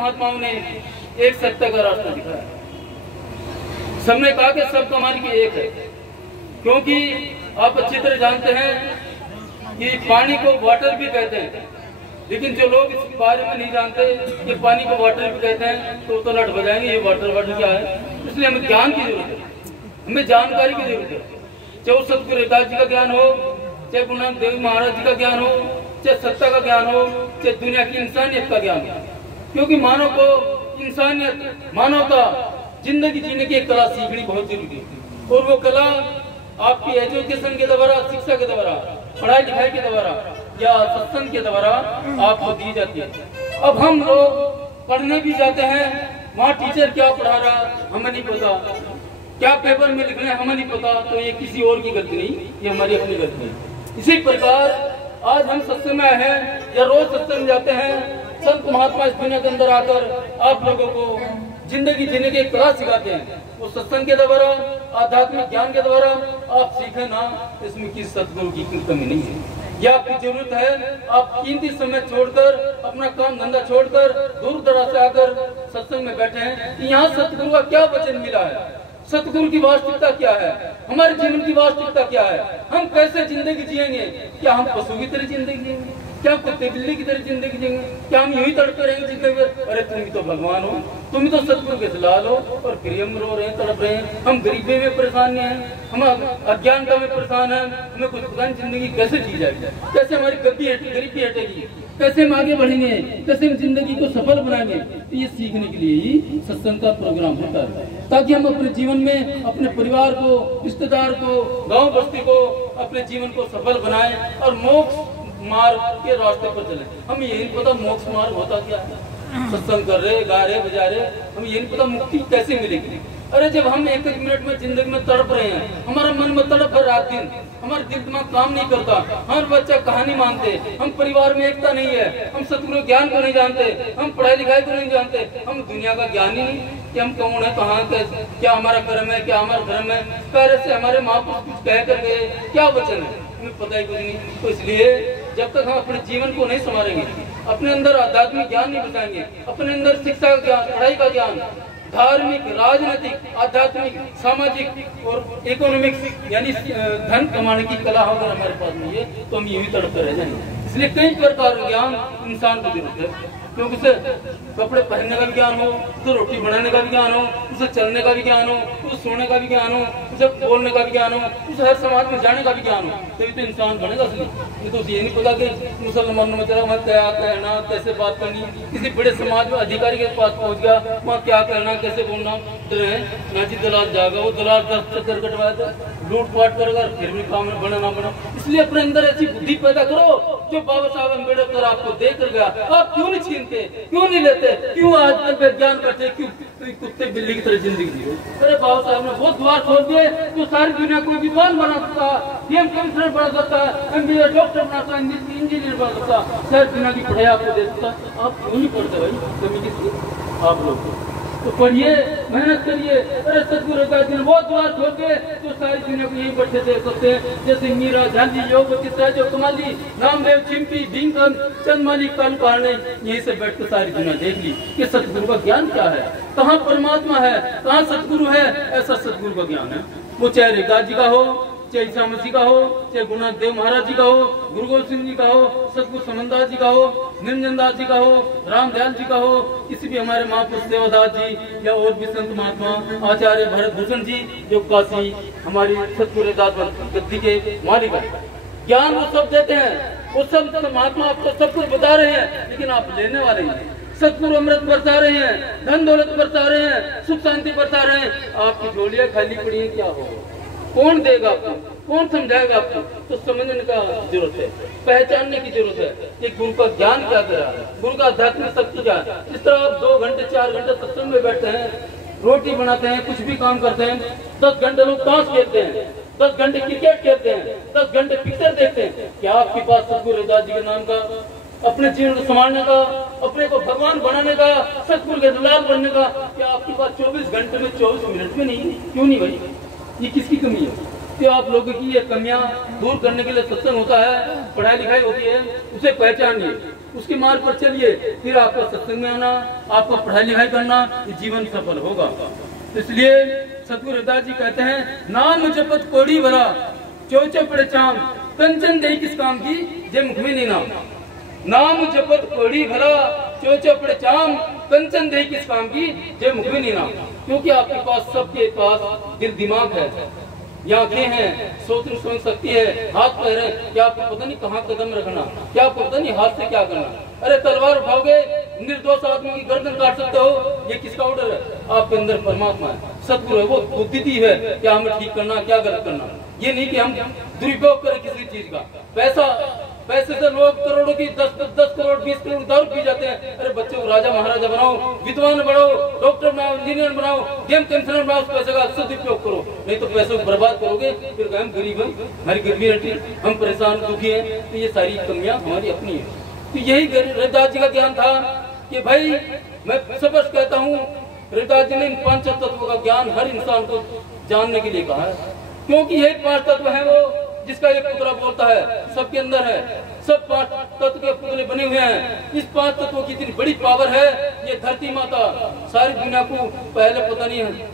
महात्माओं ने एक सत्य का रास्ता दिखाया। सबने कहा कि सबका मालिक एक है, क्योंकि आप अच्छी तरह जानते हैं कि पानी को वाटर भी कहते हैं, लेकिन जो लोग इस बारे में नहीं जानते कि पानी को वाटर भी कहते हैं तो लट बजाएंगे ये वाटर क्या है। इसलिए हमें ज्ञान की जरूरत है, हमें जानकारी की जरूरत है। चाहे सतगुरु रविदास जी का ज्ञान हो, चाहे गुरु नानक देव महाराज जी का ज्ञान हो, चाहे सत्ता का ज्ञान हो, चाहे दुनिया की इंसानियत का ज्ञान हो, क्योंकि मानव को इंसानियत, मानवता, जिंदगी जीने की एक कला सीखनी बहुत जरूरी है। और वो कला आपकी एजुकेशन के द्वारा, शिक्षा के द्वारा, पढ़ाई लिखाई के द्वारा या सत्संग के द्वारा आपको दी जाती है। अब हम लोग पढ़ने भी जाते हैं, वहाँ टीचर क्या पढ़ा रहा हमें नहीं पता, क्या पेपर में लिख रहे हैं हमें नहीं पता, तो ये किसी और की गलती नहीं, ये हमारी अपनी गलती है। इसी प्रकार आज हम सत्संग में हैं या रोज सत्संग जाते हैं, संत महात्मा इस दुनिया के अंदर आकर आप लोगों को जिंदगी जीने की कला सिखाते हैं। वो सत्संग के द्वारा, आध्यात्मिक ज्ञान के द्वारा आप सीखे ना, इसमें किसी सतगुरु की कमी नहीं है। यह आपकी जरूरत है। आप कीमती समय छोड़कर, अपना काम धंधा छोड़कर दूर दराज से आकर सत्संग में बैठे हैं कि यहाँ सतगुरु का क्या वचन मिला है, सतगुरु की वास्तविकता क्या है, हमारे जीवन की वास्तविकता क्या है, हम कैसे जिंदगी जिएंगे। क्या हम पशु की तरह जिंदगी जिएंगे, क्या कुत्ते बिल्ली की तरह जिंदगी जिएंगे, क्या हम यूं ही तड़पते रहेंगे जिंदगी भर। अरे तुम ही तो भगवान हो, तुम ही तो सतगुरु के लाल हो, और फिर हम रो रहे हैं, तड़प रहे हैं। हम गरीबी में परेशान नहीं है, हम अज्ञानता में परेशान है, हमें कुछ पता नहीं जिंदगी कैसे जी जाएगी, कैसे हमारी गरीबी हटेगी, कैसे हम आगे बढ़ेंगे, कैसे हम जिंदगी को सफल बनाएंगे। तो ये सीखने के लिए ही सत्संग का प्रोग्राम होता है, ताकि हम अपने जीवन में अपने परिवार को, रिश्तेदार को, गांव बस्ती को, अपने जीवन को सफल बनाएं और मोक्ष मार्ग के रास्ते पर चले। हम ये नहीं पता मोक्ष मार्ग होता क्या है, सत्संग कर रहे, गा रहे, बजा रहे, हम ये नहीं पता मुक्ति कैसे मिलेगी। अरे जब हम एक मिनट में जिंदगी में तड़प रहे हैं, हमारा मन में तड़प है रात दिन, हमारे दिल दिमाग काम नहीं करता, हर बच्चा कहानी मानते, हम परिवार में एकता नहीं है, हम सतगुरु ज्ञान को नहीं जानते, हम पढ़ाई लिखाई को नहीं जानते, हम दुनिया का ज्ञान ही नहीं कि हम कौन है, कहाँ कैसे, क्या हमारा कर्म है, क्या हमारा धर्म है, पहले से हमारे महापुरुष कुछ कह कर गए, क्या वचन है, हमें पता ही कुछ नहीं। तो इसलिए जब तक हम अपने जीवन को नहीं संभालेंगे, अपने अंदर आध्यात्मिक ज्ञान नहीं बचाएंगे, अपने अंदर शिक्षा का ज्ञान, पढ़ाई का ज्ञान, धार्मिक, राजनीतिक, आध्यात्मिक, सामाजिक और इकोनॉमिक्स यानी धन कमाने की कला अगर हमारे पास नहीं है तो हम यही तड़पते रह जाएंगे। इसलिए कई प्रकार का ज्ञान इंसान को जरूरत है, क्योंकि उसे कपड़े पहनने का भी ज्ञान हो, उसे रोटी बनाने का भी ज्ञान हो, उसे चलने का भी ज्ञान हो, उसे सोने का भी ज्ञान हो, उसे बोलने का भी ज्ञान हो, उसे हर समाज में जाने का भी ज्ञान हो, तभी तो इंसान बनेगा असली। ये तो ये नहीं पता कि मुसलमानों में चला वहाँ क्या कहना, कैसे बात करनी, किसी बड़े समाज में अधिकारी के पास पहुँच गया, वहाँ क्या कहना, कैसे बोलना। नाजी दलाल जाएगा, वो दलाल 10 चक्कर कटवाया था, लूटपाट करेगा, फिर भी काम बना ना बना। इसलिए अपने अंदर ऐसी बुद्धि पैदा करो जो बाबा साहब अम्बेडकर आपको दे कर गया। आप क्यों नहीं छीनते, क्यों नहीं लेते, क्यों आज तक विज्ञान करते, क्यों कुत्ते बिल्ली की तरह जिंदगी जियो। अरे बाबा साहब ने बहुत द्वार खोल दिए, जो सारी दुनिया को विद्वान बना सकता है, डीएम कमिश्नर बना सकता है, एमबीए डॉक्टर बना सकता है, इंजीनियर बना सकता है, सारी दुनिया की पढ़ाई आपको दे सकता है। आप क्यों नहीं पढ़ते भाई, कमी किसकी, आप लोग तो पढ़िए, मेहनत करिए। अरे सतगुरु का दिन वो द्वार खोल के जो सारी दुनिया को यही बैठे दे सकते हैं, जैसे मीरा, झांसी, योग, जो कमाली, रामदेव, चिंपी, भीमचंद, चंदमाली, कालू ने यहीं से बैठ कर सारी दुनिया देख ली कि सतगुरु का ज्ञान क्या है, कहाँ परमात्मा है, कहाँ सतगुरु है। ऐसा सतगुरु का ज्ञान है, वो चाहे रविदास जी का हो, चाहे ईसा मसीह का हो, चाहे गुरु नानक देव महाराज जी का हो, गुरु गोविंद सिंह जी का हो, सतगुरु समनदास जी का हो, निरंजन दास जी का हो, रामदयाल जी का हो, किसी भी हमारे महापुरुष देवदास जी या और भी संत महात्मा आचार्य भरत भूषण जी जो काशी हमारी सतगुरु दास गद्दी के मालिक है। ज्ञान वो सब देते हैं, वो सब महात्मा आपको सब कुछ बता रहे हैं, लेकिन आप लेने वाले हैं। सतगुरु अमृत बरसा रहे हैं, धन दौलत बरसा रहे हैं, सुख शांति बरसा रहे हैं, आपकी झोलियां खाली पड़ी है, क्या हो, कौन देगा आपको, कौन समझाएगा आपको। तो समझने का जरूरत है, पहचानने की जरूरत है कि गुरु का ज्ञान क्या कर रहा है, गुरु का आध्यात्मिक शक्ति क्या है। इस तरह आप 2 घंटे 4 घंटे सत्संग में बैठते हैं, रोटी बनाते हैं, कुछ भी काम करते हैं, 10 घंटे लोग ताश खेलते हैं, 10 घंटे क्रिकेट खेलते हैं, 10 घंटे पिक्चर देखते हैं। क्या आपके पास सतगुरु रविदास जी के नाम का, अपने जीवन को संभालने का, अपने को भगवान बनाने का, सतगुरु के दलाल बनने का, क्या आपके पास 24 घंटे में 24 मिनट में नहीं? क्यों नहीं भाई, ये किसकी कमी है? तो आप लोगों की ये कमियां दूर करने के लिए सत्संग होता है, पढ़ाई लिखाई होती है, उसे पहचानिए। उसके मार्ग पर चलिए, फिर आपका सत्संग में आना, आपका पढ़ाई लिखाई करना, ये जीवन सफल होगा। इसलिए सतगुरु रविदास जी कहते हैं, नाम जपत कोड़ी भरा चोचो पड़े चाम, कंचन दे किस काम की जय मुख में नहीं नाम। नाम जपत कोड़ी भरा चोचो पड़े चाम, कंचन दे किस काम की जय मुख में नहीं नाम। क्योंकि आपके पास, सबके पास दिल दिमाग है, आंखें हैं, सोच शक्ति है, हाथ पैर है, क्या आपको पता नहीं कहाँ कदम रखना, क्या आपको पता नहीं हाथ से क्या करना। अरे तलवार उठाओगे, निर्दोष आदमी की गर्दन काट सकते हो, ये किसका ऑर्डर है? आपके अंदर परमात्मा है, सतगुरु है, वो बुद्धि दी है क्या हमें ठीक करना, क्या गलत करना। ये नहीं कि हम दुरुपयोग करें किसी चीज का। पैसे से लोग करोड़ों की 10 करोड़ 20 करोड़ दारू पी जाते हैं। अरे बच्चों को राजा महाराजा बनाओ, विद्वान बनाओ, डॉक्टर बनाओ, इंजीनियर बनाओ, गेम कैंसलर बनाओ, उस पैसे का सदुपयोग करो, नहीं तो पैसे को बर्बाद करोगे, फिर हम गरीब हैं, हमारी गरीबी रहती, हम परेशान दुखी हैं। तो ये सारी कमियां हमारी अपनी है। तो यही रविदास जी का ज्ञान था कि भाई मैं स्पष्ट कहता हूँ, रविदास जी ने इन 5 तत्वों का ज्ञान हर इंसान को जानने के लिए कहा है। क्योंकि ये 5 तत्व है वो जिसका एक पुतला बोलता है, सबके अंदर है, सब 5 तत्व के पुतले बने हुए हैं। इस 5 तत्वों की इतनी बड़ी पावर है, ये धरती माता सारी दुनिया को, पहले पता नहीं है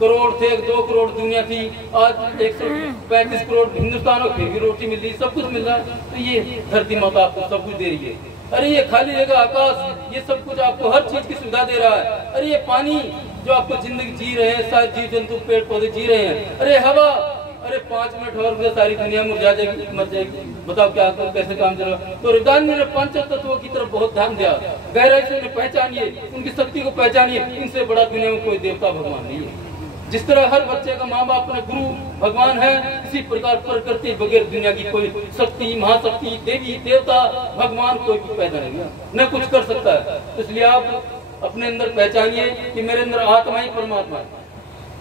करोड़ थे, 2 करोड़ दुनिया थी, आज 135 करोड़ हिंदुस्तान में, फिर भी रोटी मिल रही, सब कुछ मिल रहा है। तो ये धरती माता आपको सब कुछ दे रही है। अरे ये खाली जगह, आकाश, ये सब कुछ आपको हर चीज की सुविधा दे रहा है। अरे ये पानी जो आपको जिंदगी जी रहे हैं, सारे जीव जंतु पेड़ पौधे जी रहे हैं। अरे हवा, अरे 5 मिनट और सारी दुनिया मुरझा जाएगी, मर जाएगी, बताओ क्या कैसे काम चलेगा। तो रविदास ने 5 तत्वों की तरफ बहुत ध्यान दिया, गहराई से उन्हें पहचानिए, उनकी शक्ति को पहचानिए। इनसे बड़ा दुनिया में कोई देवता भगवान नहीं है। जिस तरह हर बच्चे का माँ बाप अपना गुरु भगवान है, इसी प्रकार प्रकृति बगैर दुनिया की कोई शक्ति, महाशक्ति, देवी देवता भगवान कोई भी पैदा नहीं है, न कुछ कर सकता है। इसलिए आप अपने अंदर पहचानिए कि मेरे अंदर आत्मा ही परमात्मा है।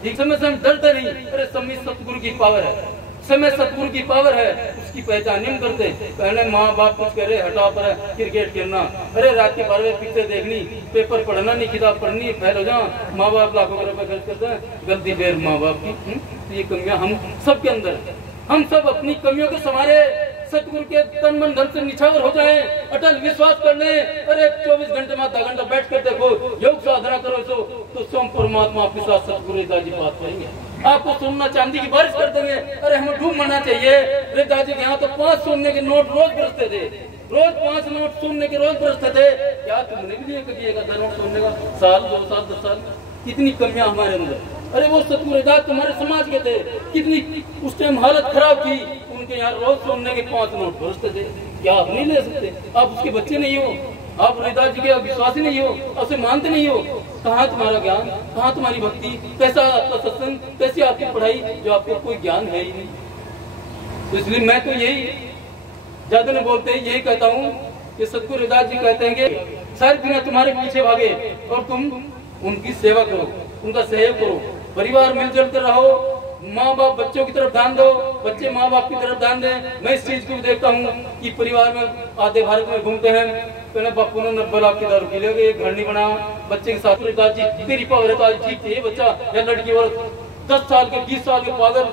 एक समय से हम डरते नहीं, अरे समय सतगुरु की पावर है, समय सतगुरु की पावर है, उसकी पहचान नहीं करते। पहले माँ बाप कुछ कह रहे, हटा पर क्रिकेट खेलना, अरे रात के 12 बजे पिक्चर देखनी, पेपर पढ़ना नहीं, किताब पढ़नी, फैल हो जाओ, माँ बाप लाखों रुपए खर्च करते हैं, गलती देर माँ बाप की। तो ये कमियां हम सबके अंदर है। हम सब अपनी कमियों को संभाले, सतगुरु के तन मन धन से निछावर हो जाए, अटल विश्वास कर ले। अरे 24 घंटे में आधा घंटा बैठ कर देखो, योग साधना करो, तो स्वयं परमात्मा आपके साथ सतगुरु रविदास जी बात करेंगे, आपको सोना चांदी की बारिश कर देंगे। अरे हमें डूब मरना चाहिए। रविदास जी के यहाँ तो 5 सोने के नोट रोज बरसते थे, रोज 5 नोट सोने के रोज बरसते थे। क्या तुमने भी लिए कभी 1 नोट सोने का? साल 2 साल 10 साल, कितनी कमियां हमारे अंदर। अरे वो सतगुरु रविदास तुम्हारे समाज के थे, कितनी उस टाइम हालत खराब थी, उनके यहाँ रोज सोने के 5 नोट बरसते थे। क्या आप नहीं ले सकते? आप उसके बच्चे नहीं हो, आप रविदास जी के विश्वासी नहीं हो, आपसे मानते नहीं हो। कहाँ तुम्हारा ज्ञान, कहाँ तुम्हारी भक्ति, कैसा आपका सत्संग, कैसी आपकी पढ़ाई, जो आपको कोई ज्ञान है ही नहीं। तो इसलिए मैं तो यही ज्यादा नहीं बोलते, यही कहता हूँ कि सतगुरु रविदास जी कहते हैं कि सारी दुनिया तुम्हारे पीछे भागे और तुम उनकी सेवा करो, उनका सहयोग करो, परिवार मिलजुल कर रहो, माँ बाप बच्चों की तरफ ध्यान दो, बच्चे माँ बाप की तरफ ध्यान दें। मैं इस चीज को देखता हूँ कि परिवार में आधे भारत में घूमते हैं, पहले बापू ने 90 लाख की दारू पी ले, एक घर नहीं बना, बच्चे के साथ रविदास जी तेरी पावर है तो आज ठीक थे, बच्चा या लड़की और 10 साल के 20 साल के पागल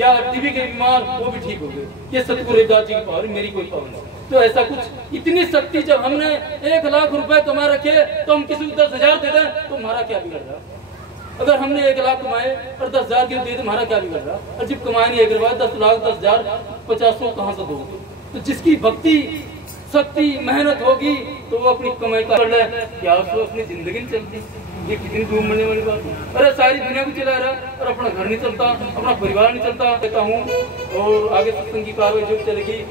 या टीबी के बीमार, वो भी ठीक हो गए। ये सतगुरु रविदास जी की पावर, मेरी कोई पावर नहीं। तो ऐसा कुछ इतनी शक्ति, जब हमने 1 लाख रुपए कमा रखे तो हम किसी को 10,000 दे दें तो हमारा क्या बिगड़ रहा? अगर हमने 1 लाख कमाए और 10,000 के दे तो हमारा क्या बिगड़ रहा? और जब कमाए नहीं 1 रुपया, 10 लाख 10,000 50 कहाँ से दोगे? तो जिसकी भक्ति शक्ति मेहनत होगी तो वो अपनी कमाई कर ले, क्या उसको अपनी जिंदगी नहीं चलती? ये कितनी धूम मरने वाली बात है। अरे सारी दुनिया को चला रहा है और अपना घर नहीं चलता, अपना परिवार नहीं चलता। कहता हूँ और आगे सत्संग की कार्रवाई जो चलेगी।